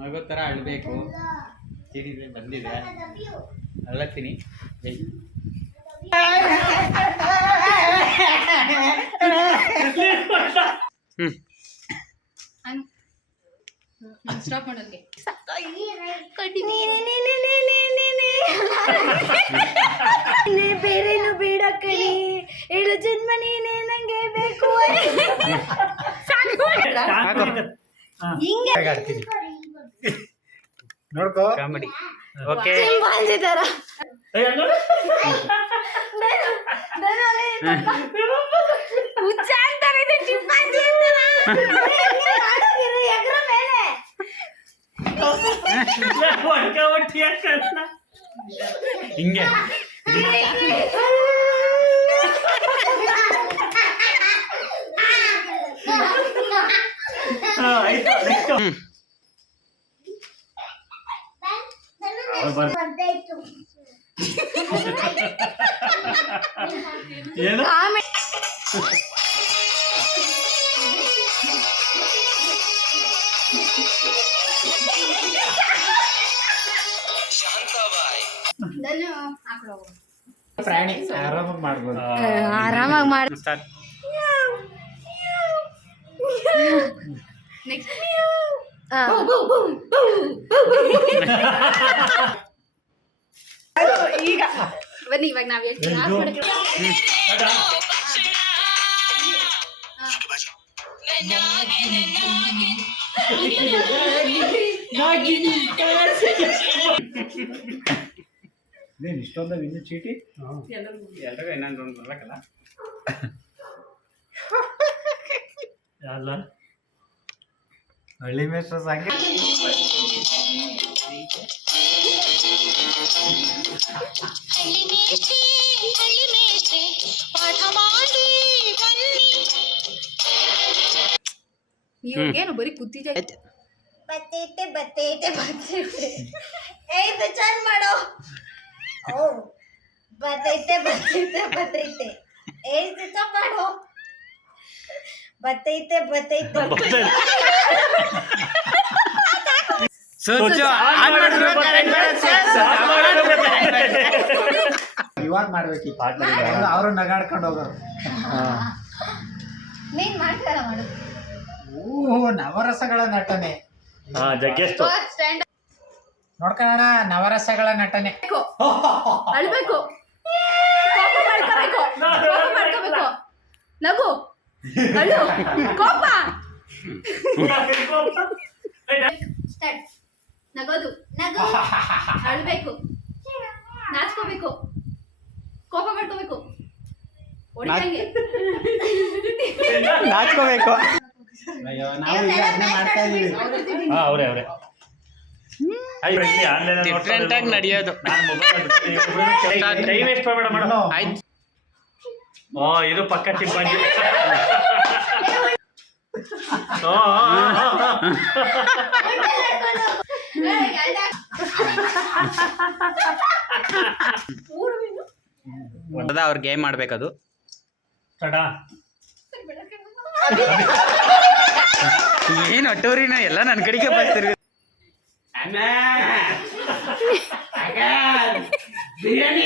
ಮಗು ತರ ಅಳ್ಬೇಕು. ಚೀಟಿದೆ ಬಂದಿದೆ ಅಳ್ಳತ್ತೀನಿ. ಸ್ಟಾಪ್ ಮಾಡೋದಕ್ಕೆ ಬೇರೇನು ಬೇಡ ಕಣಿ, 7 ಜನ್ಮ ನೀನೇ ನಂಗೆ ಬೇಕು. ಹಿಂಗೆ ನೋಡ್ಕೋ ಕಾಮಿಡಿ. ಓಕೆ ಹುಚ್ಚ ಅಂತಾರೆ ಚಿಂಪಾಂಜಿ ಎಗ್ರ ಮೇಲೆ ಹಿಂಗೆ ಏನು ಪ್ರಾಣಿ ಆರಾಮಾಗಿ ಮಾಡ್ಬೋದು. ಆರಾಮಾಗಿ ಮಾಡಿ ಈಗ ಬನ್ನಿ ಇವಾಗ ನಾವ್ ಹೇಳ್ತೀವಿ. ಇಷ್ಟೊಂದಾಗ ಇನ್ನು ಚೀಟಿ ಎಲ್ರಿಗೂ ಇನ್ನೊಂದು ಒಂದು ಬರ್ಬೇಕಲ್ಲ. ಅಲ್ಲ ಹಳ್ಳಿ ಮೇಷ್ಟ್ರ ಸಂಖ್ಯೆ ಇವ್ರಿಗೇನು ಬರೀ ಕೂತಿದ್ದೆ. ಬತ್ತೈತೆ ಬತ್ತೈತೆ ಬತ್ತೈತೆ ಏಯ್ದು ಚಂದ ಮಾಡೋ. ಓ ಬತ್ತೈತೆ ಬತ್ತೈತೆ ಬತ್ತೈತೆ ಏಯ್ದು ಚಂದ ಮಾಡೋ. ಬತ್ತೈತೆ ಬತ್ತೈತೆ ಇವಾಗ ಮಾಡ್ಬೇಕು ಈ ಪಾಠ. ಅವರು ನಗಾಡ್ಕೊಂಡು ಹೋಗೋರು. ನೀನ್ ಮಾಡ್ತಾರ ಮಾಡು. ನವರಸಗಳ ನಟನೆ. ನೋಡ್ಕೊಳ್ಳೋಣ ನವರಸಗಳ ನಟನೆ. ಅಳ್ಬೇಕು, ಕೋಪ ಮಾಡ್ಕೋಬೇಕು, ಕೋಪ ಮಾಡ್ಕೋಬೇಕು. ನಗು, ಅಳು, ಕೋಪ. ನಗೋದು, ನಗು, ಅಳ್ಬೇಕು, ನಾಚ್ಕೋಬೇಕು, ಕೋಪ ಮಾಡ್ಕೋಬೇಕು, ಹೊಡಿದಂಗೆ ನಾಚ್ಕೋಬೇಕು. ಅಯ್ಯೋ ನಾವು ಈಗ ಅದನ್ನ ಮಾಡ್ತಾ ಇದೀವಿ. ಅವರೇ ಡಿಫ್ರೆಂಟ್ ಆಗಿ ನಡೆಯೋದು. ಟೈಮ್ ವೇಸ್ಟ್ ಮಾಡಬೇಡ ಮೇಡಮ್. ಆಯ್ತು. ಇದು ಪಕ್ಕ ಚಿಂಪಾಂಜಿ. ಅವ್ರ ಗೇಮ್ ಮಾಡ್ಬೇಕದು. ಏನು ಅಟ್ಟೋರಿನ ಎಲ್ಲ ನನ್ನ ಕಡೆಗೆ ಬರ್ತೀರಿ. ಬಿರಿಯಾನಿ